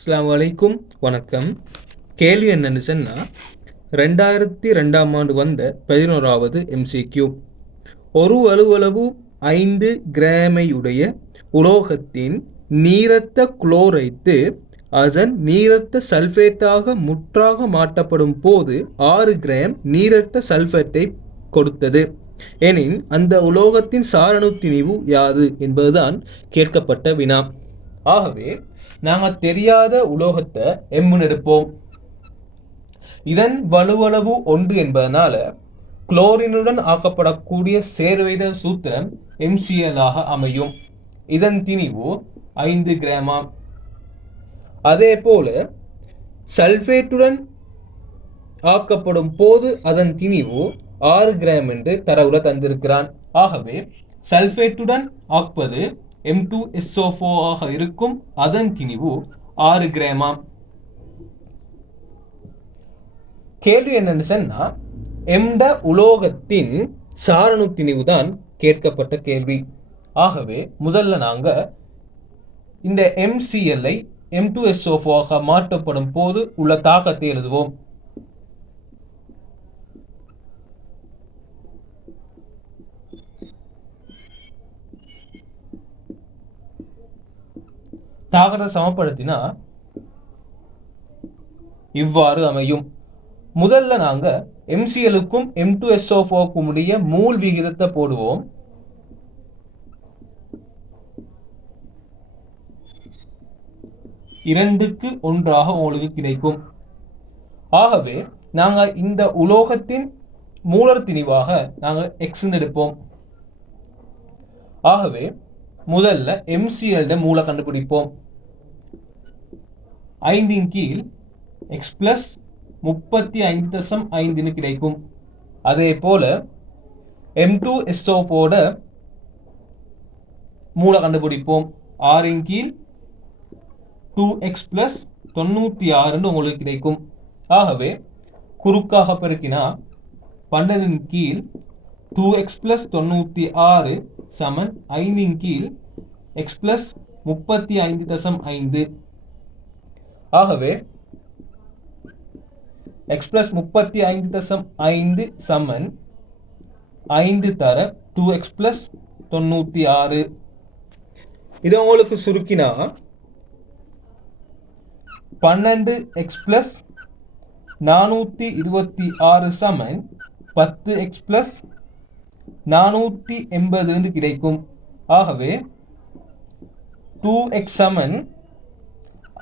அஸ்ஸலாமு அலைக்கும் வணக்கம். கேள்வி என்னன்னு சொன்னால், 2002 வந்த 11வது MCQ. ஒரு அலுவலவு 5 கிராமையுடைய உலோகத்தின் நீரத்த குளோரைத்து அதன் நீரத்த சல்ஃபேட்டாக முற்றாக மாற்றப்படும் போது 6 கிராம் நீரத்த சல்ஃபேட்டை கொடுத்தது எனின் அந்த உலோகத்தின் சாரணு திணிவு யாது என்பதுதான் கேட்கப்பட்ட வினா. ஆகவே நாங்கள் தெரியாத உலோகத்தை எம்முன்னு எடுப்போம். இதன் வலுவளவு 1 என்பதனால குளோரினுடன் ஆக்கப்படக்கூடிய சேர்வைத சூத்திரம் MCl ஆக அமையும். இதன் திணிவு 5 கிராமாம். அதே போல சல்ஃபேட்டுடன் ஆக்கப்படும் போது அதன் திணிவு 6 கிராம் என்று தரவுல தந்திருக்கிறான். ஆகவே சல்ஃபேட்டுடன் ஆக்குவது M2SO4 ஆக இருக்கும். அதன் திணிவு 6 கிராமாம். கேள்வி என்னன்னு சொன்னா, எம்ட உலோகத்தின் சாரணு திணிவு தான் கேட்கப்பட்ட கேள்வி. ஆகவே முதல்ல நாங்க இந்த MCl ஐ M2SO4 ஆக மாற்றப்படும் போது உள்ள தாக்கத்தை எழுதுவோம். தாக்கத்தை சமப்படுத்தினா இவ்வாறு அமையும். முதல்ல நாங்க MClக்கும் M2SO4க்கும் உடைய மூல் விகிதத்தை போடுவோம். இரண்டுக்கு ஒன்றாக உங்களுக்கு கிடைக்கும். ஆகவே நாங்க இந்த உலோகத்தின் மூலர் திணிவாக நாங்க X எடுப்போம். ஆகவே முதல்ல MCl மூல கண்டுபிடிப்போம். 5 கீழ் X plus 35.5 கிடைக்கும். அதே போல M2SO4 மூல கண்டுபிடிப்போம். 6 கீழ் 2X plus 96 உங்களுக்கு கிடைக்கும். ஆகவே குறுக்காக பெருக்கினா 12 கீழ் 2X plus 96 சமன் 5 கீழ் X plus 35.5. ஆகவே X plus 35.5 சமன் 5 தர 2X plus 96. இது உங்களுக்கு சுருக்கினா 12X plus 426 சமன் 10X plus 480 கிடைக்கும். ஆகவே 2X சமன்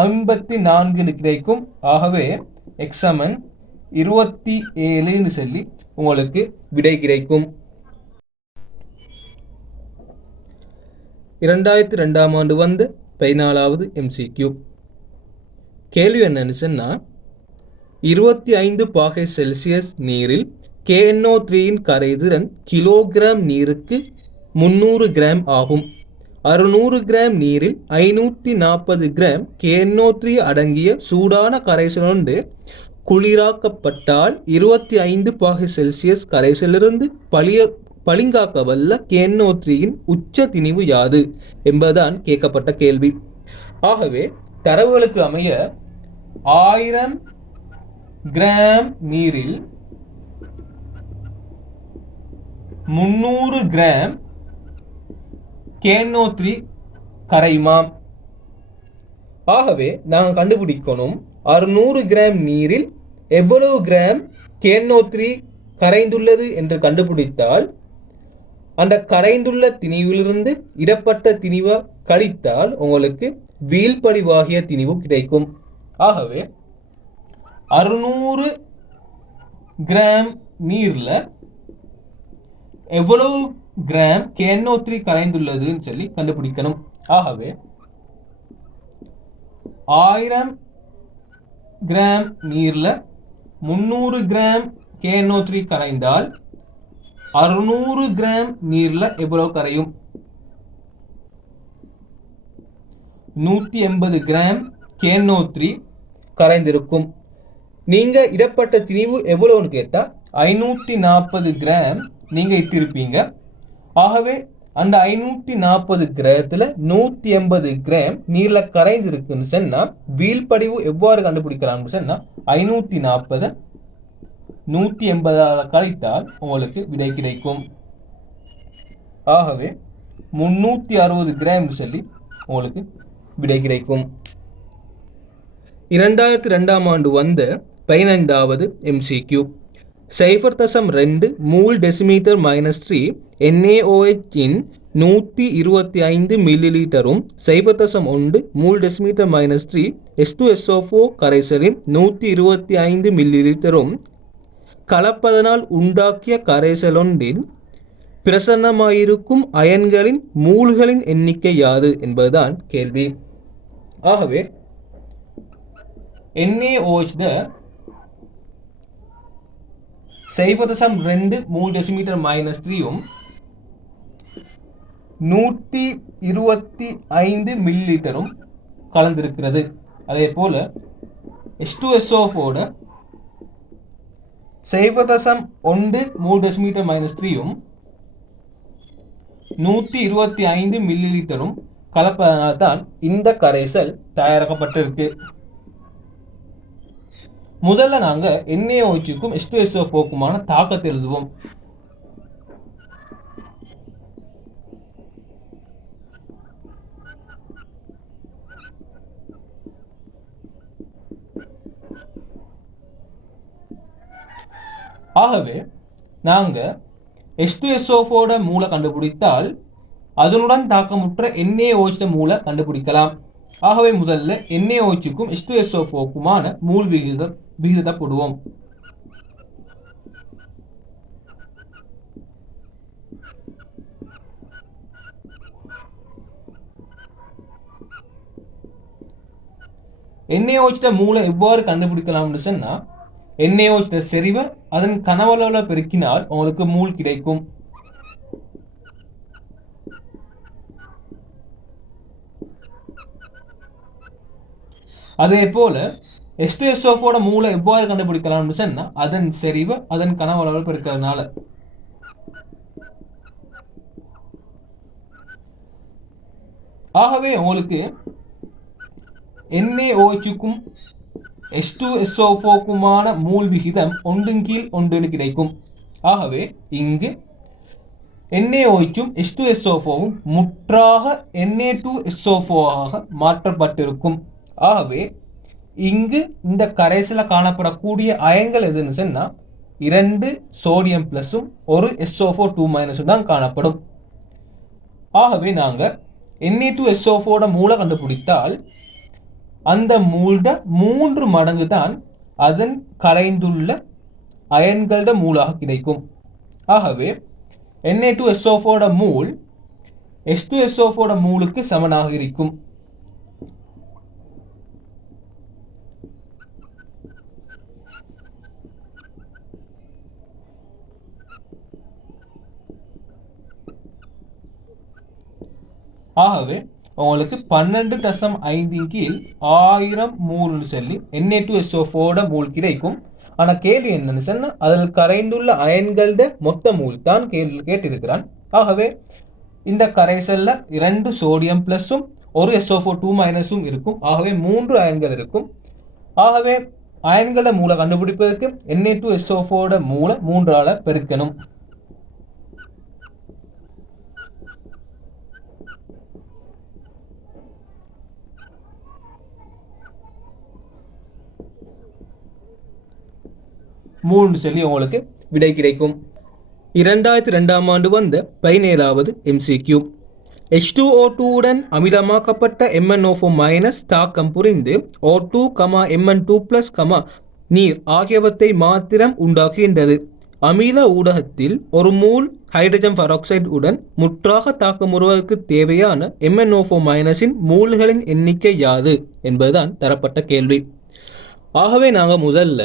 54 கிடைக்கும். ஆகவே X சமன் 27 சொல்லி உங்களுக்கு விடை கிடைக்கும். 2002 வந்த 14வது MCQ. கேள்வி என்னன்னு சொன்னா, 25 பாகை செல்சியஸ் நீரில் KNO3 கரைதிறன் கிலோகிராம் நீருக்கு 300 கிராம் ஆகும். 600 கிராம் நீரில் 540 கிராம் KNO3 அடங்கிய சூடான கரைசலொன்று குளிராக்கப்பட்டால் 25 பாகை செல்சியஸ் கரைசலிருந்து பளிங்காக்க வல்ல KNO3 உச்ச திணிவு யாது என்பதுதான் கேட்கப்பட்ட கேள்வி. ஆகவே தரவுகளுக்கு அமைய 1000 கிராம் நீரில் 300 கிராம் KNO3 கரைமாம். ஆகவே நாங்கள் கண்டுபிடிக்கணும் 600 கிராம் நீரில் எவ்வளவு கிராம் KNO3 கரைந்துள்ளது என்று கண்டுபிடித்தால் அந்த கரைந்துள்ள திணிவிலிருந்து இடப்பட்ட திணிவை கழித்தால் உங்களுக்கு வீழ்படிவாகிய திணிவு கிடைக்கும். ஆகவே 600 கிராம் நீரில் எவ்வளவு கிராம் KNO3 கரைந்துள்ளதுன்னு சொல்லி கண்டுபிடிக்கணும். ஆகவே 1000 கிராம் நீரில் 300 கிராம் KNO3 கரைந்தால் 600 கிராம் நீரில் எவ்வளவு கரையும்? 180 கிராம் KNO3 கரைந்திருக்கும். நீங்க இடப்பட்ட திணிவு எவ்வளவுன்னு கேட்டா 540 கிராம் நீங்க இட்டிருப்பீங்க. ஆகவே அந்த 540 கிராத்துல 180 கிராம் நீர்ல கரைந்து இருக்குன்னு சொன்னா வீழ்படிவு எவ்வாறு கண்டுபிடிக்கலாம்னு சொன்னா 540 180 கழித்தால் உங்களுக்கு விடை கிடைக்கும். ஆகவே 360 கிராம் சொல்லி உங்களுக்கு விடை கிடைக்கும். 2002ஆம் ஆண்டு வந்த 15வது MCQ 0.2 மூல் டெசிமீட்டர் -3 NaOH இன் 125 மில்லி லிட்டரும் 0.1 மூல் டெசிமீட்டர் -3 H2SO4 கரைசலின் 125 மில்லி லிட்டரும் கலப்பதனால் உண்டாக்கிய கரைசலொன்றில் பிரசன்னமாயிருக்கும் அயன்களின் மூல்களின் எண்ணிக்கை யாது என்பதுதான் கேள்வி. ஆகவே NaOH 0.2 மூல் டெசிமீட்டர் -3யும் 125 மில்லி லிட்டரும் கலந்திருக்கிறது. அதே போல H2SO4 0.1 மூல் டெசிமீட்டர் -3யும் 125 மில்லி லிட்டரும் கலப்பதனால் தான் இந்த கரைசல் தயாரிக்கப்பட்டிருக்கு. முதல்ல நாங்க NaOHக்கும் H2SO4க்குமான தாக்கத்தை எழுதுவோம். ஆகவே நாங்க H2SO4 மூல கண்டுபிடித்தால் அதனுடன் தாக்கமுற்ற NaOH மூல கண்டுபிடிக்கலாம். ஆகவே முதல்ல NaOHக்கும் H2SO4க்குமான மூல் விகிதத்தை போடுவோம். NaOH மூல எவ்வாறு கண்டுபிடிக்கலாம்னு சொன்னா NaOH செறிவை அதன் கனவளவுல பெருக்கினால் உங்களுக்கு மூல் கிடைக்கும். அதே போல H2SO4 மூல எவ்வாறு கண்டுபிடிக்கலாம்னு சொன்னா அதன் செறிவை அதன் கனவளவுல பெருக்கிறதுனால. ஆகவே உங்களுக்கு NaOHக்கும் H2SO4க்குமான மூல் விகிதம் 1:1 கிடைக்கும். ஆகவே இங்கு NaOHம் H2SO4வும் முற்றாக Na2SO4 ஆக மாற்றப்பட்டிருக்கும். ஆகவே இங்கு இந்த கரைசல காணப்படக்கூடிய அயன்கள் எதுன்னு சொன்னா 2 சோடியம் பிளஸும் 1 SO4 தான் காணப்படும். ஆகவே நாங்க Na2SO4 மூல கண்டுபிடித்தால் அந்த மூல்ட 3 மடங்கு தான் அதன் கரைந்துள்ள அயன்கள மூலாக கிடைக்கும். ஆகவே Na2SO4 மூல் H2SO4 மூலுக்கு சமனாக இருக்கும். ஆகவே உங்களுக்கு 12.5 கீழ் 1000 மூல் சொல்லி Na2SO4 மூல் கிடைக்கும். ஆனா கேள்வி என்னன்னு சொன்னா அதில் கரைந்துள்ள அயன்கள மொத்த மூல் தான் கேள்வி கேட்டிருக்கிறான். ஆகவே இந்த கரைசல்ல 2 சோடியம் பிளஸும் 1 SO4 இருக்கும். ஆகவே 3 அயன்கள் இருக்கும். ஆகவே அயன்கள மூல கண்டுபிடிப்பதற்கு Na2SO4 மூல 3ஆல பெருக்கணும். மூணு சொல்லி உங்களுக்கு விடை கிடைக்கும். 2002ஆம் ஆண்டு வந்த 17வது MCQ H2O2 உடன் அமிலமாக்கப்பட்ட MnO4- தாக்கம் புரிந்து O2, Mn2+, நீர் ஆகியவற்றை மாத்திரம் உண்டாக்குகின்றது. அமில ஊடகத்தில் ஒரு மூல் ஹைட்ரஜன் பெராக்சைடு உடன் முற்றாக தாக்கமுறுவதற்கு தேவையான MnO4- மூல்களின் எண்ணிக்கை யாது என்பதுதான் தரப்பட்ட கேள்வி. ஆகவே நாங்கள் முதல்ல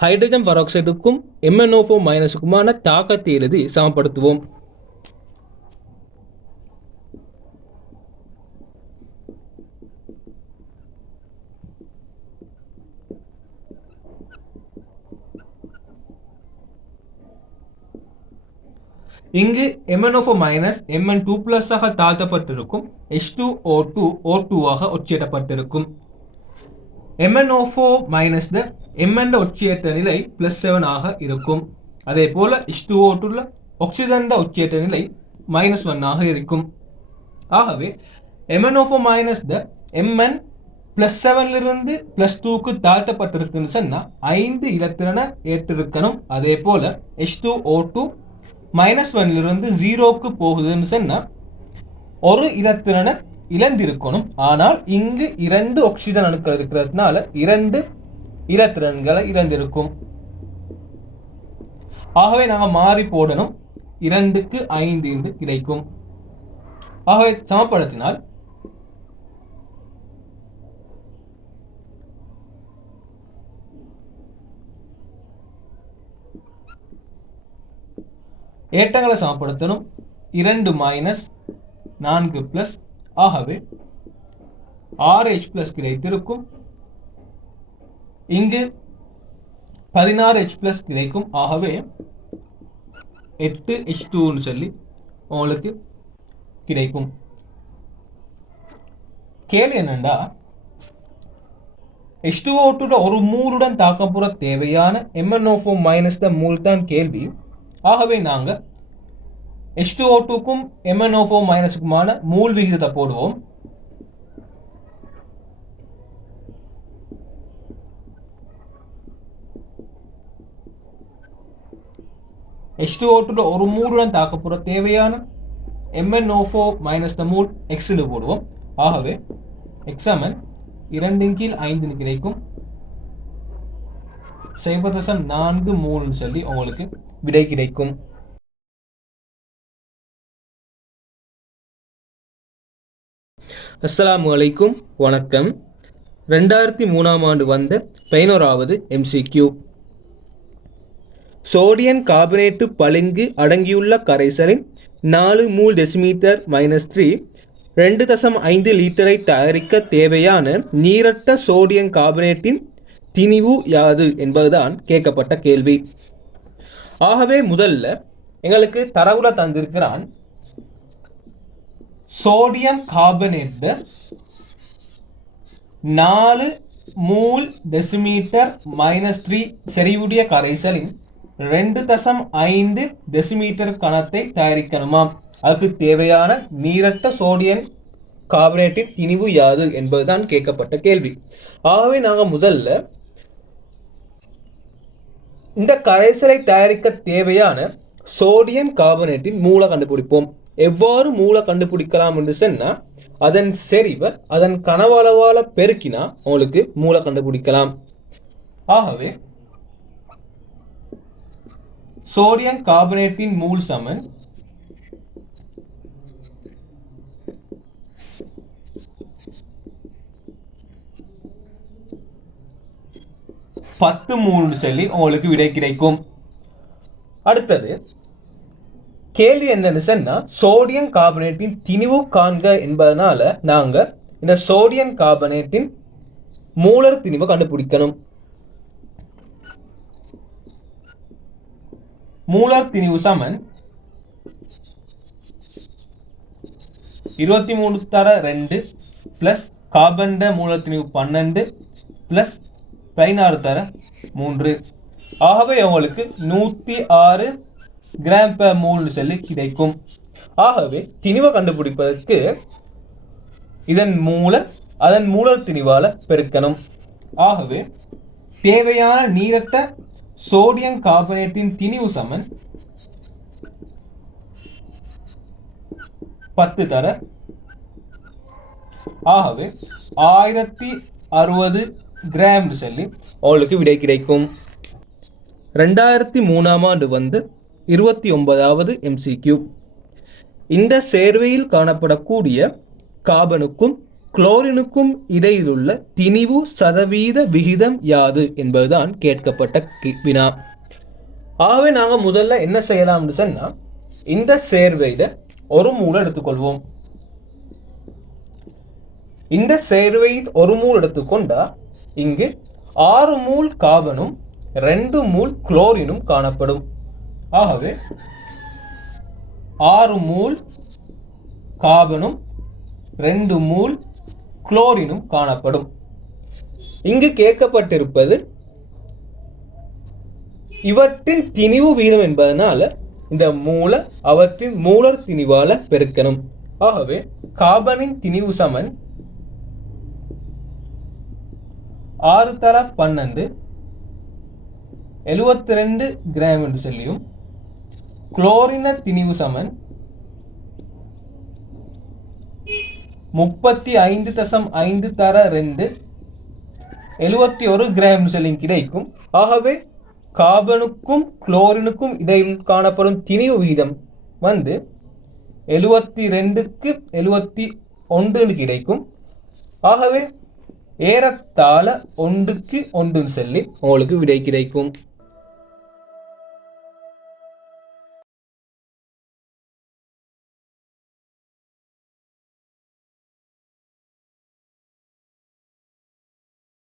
ஹைட்ரஜன் பெராக்சைடுக்கும் MnO4- தாக்கத்தை எழுதி சமப்படுத்துவோம். இங்கு MnO4 மைனஸ் Mn2 பிளஸ் ஆக தாழ்த்தப்பட்டிருக்கும், H2O2 O2 ஆக ஒட்சியிடப்பட்டிருக்கும். MnO4 மைனஸ் Mn ஒட்சியேற்ற நிலை +7 ஆக இருக்கும். அதே போல H2O2 ஆக்சிஜன் ஒட்சியேற்ற நிலை -1 ஆக இருக்கும். ஆகவே MnO4 மைனஸ் Mn +7 +2க்கு தாழ்த்தப்பட்டிருக்குன்னு சொன்னா 5 இலத்திரனை ஏற்றிருக்கணும். அதே போல H2O2 -1 0க்கு போகுதுன்னு சொன்னா ஒரு இலத்திரனை இழந்திருக்கணும். ஆனால் இங்கு 2 ஆக்சிஜன் அணுக்கள் இருக்கிறதுனால 2 இலத்திரன்களை இழந்திருக்கும். ஆகவே நாங்கள் மாறி போடணும். 2க்கு 5 என்று கிடைக்கும். ஆகவே சமப்படுத்தினால் ஏற்றங்களை சமப்படுத்தணும். 2 மைனஸ் 4 பிளஸ், ஆகவே 6H+ கிடைத்திருக்கும். இங்கு 16H+ கிடைக்கும். ஆகவே 8H2 சொல்லி உங்களுக்கு கிடைக்கும். கேள்வி என்னண்டா, H2O2 ஒரு மூலுடன் தாக்கப்புற தேவையான MnO4 மைனஸ் மூல் தான் கேள்வி. ஆகவே நாங்கள் H2O2க்கும் MnO4 மைனஸுக்குமான மூல் விகிதத்தை போடுவோம். H2O2 ஒரு மூலுடன் தாக்கப்புற தேவையான MnO4 மைனஸ் மூல் X போடுவோம். ஆகவே எக்ஸாமன் 2/5 கிடைக்கும். 0.43 சொல்லி உங்களுக்கு விடை கிடைக்கும். அஸ்ஸலாமு அலைக்கும், வணக்கம். 2003ஆம் ஆண்டு வந்த 11வது MCQ. சோடியம் கார்பனேட்டு பளிங்கு அடங்கியுள்ள கரைசலின் 4 மூல் டெசிமீட்டர் -3 2.5 லிட்டரை தயாரிக்க தேவையான நீரற்ற சோடியம் கார்பனேட்டின் திணிவு யாது என்பதுதான் கேட்கப்பட்ட கேள்வி. ஆகவே முதல்ல எங்களுக்கு தரவுல தந்திருக்கிறான். சோடியம் கார்பனேட் 4 மூல் டெசிமீட்டர் -3 செறிவுடைய கரைசலின் 2.5 டெசிமீட்டர் கணத்தை தயாரிக்கணுமாம். அதுக்கு தேவையான நீரற்ற சோடியம் கார்பனேட்டின் திணிவு யாது என்பதுதான் கேட்கப்பட்ட கேள்வி. ஆகவே நாங்கள் முதல்ல இந்த கரைசலை தயாரிக்க தேவையான சோடியம் கார்பனேட்டின் மூல கண்டுபிடிப்போம். எவ்வாறு மூல கண்டுபிடிக்கலாம் என்று சொன்னா, அதன் செறிவை அதன் கனவளவால பெருக்கினா உங்களுக்கு மூல கண்டுபிடிக்கலாம். ஆகவே சோடியம் கார்பனேட்டின் மூல் சமன் பத்து மூணு சொல்லி உங்களுக்கு விடை கிடைக்கும். அடுத்தது கேள்வி என்னன்னு சொன்னா, சோடியம் கார்பனேட்டின் திணிவு காண்க என்பதனால நாங்க இந்த சோடியம் கார்பனேட்டின் மூலர் திணிவு கண்டுபிடிக்கணும். மூலர் திணிவு சமன் 23/2 பிளஸ் கார்பன் மூலர் திணிவு 12 பிளஸ் 16/3. ஆகவே உங்களுக்கு 106 கிராம் per மோல் சொல்லி கிடைக்கும். ஆகவே திணிவை கண்டுபிடிப்பதற்கு அதன் மூலர் திணிவால பெருக்கணும். ஆகவே தேவையான நீரற்ற சோடியம் கார்பனேட்டின் திணிவு சமன் 10 ஆகவே 1060 கிராம் சொல்லி உங்களுக்கு விடை கிடைக்கும். 2003ஆம் ஆண்டு வந்து 29வது MCQ. இந்த சேர்வையில் காணப்படக்கூடிய கார்பனுக்கும் குளோரினுக்கும் இடையிலுள்ள திணிவு சதவீத விகிதம் யாது என்பதுதான் கேட்கப்பட்ட வினா. ஆகவே நாங்கள் முதல்ல என்ன செய்யலாம்னு சொன்னா, இந்த சேர்வையில ஒரு மூல எடுத்துக்கொள்வோம். இந்த சேர்வையில் ஒரு மூல் எடுத்துக்கொண்டா இங்கு 6 மூல் கார்பனும் 2 மூல் குளோரினும் காணப்படும். ஆகவே 6 மூல் கார்பனும் 2 மூல் குளோரினும் காணப்படும். இங்கு கேட்கப்பட்டிருப்பது இவற்றின் திணிவு வீதம் என்பதனால இந்த மூல அவற்றின் மூலர் திணிவால பெருக்கணும். ஆகவே கார்பனின் திணிவு சமன் 6 தர 12 72 கிராம் என்று சொல்லியும், குளோரின திணிவு சமன் 35.5 தர 2 71 கிராம் சொல்லி கிடைக்கும். ஆகவே கார்பனுக்கும் குளோரினுக்கும் இடையில் காணப்படும் திணிவு வீதம் 72க்கு 71 கிடைக்கும். ஆகவே ஏறத்தாழ 1க்கு 1 சொல்லி உங்களுக்கு விடை கிடைக்கும்.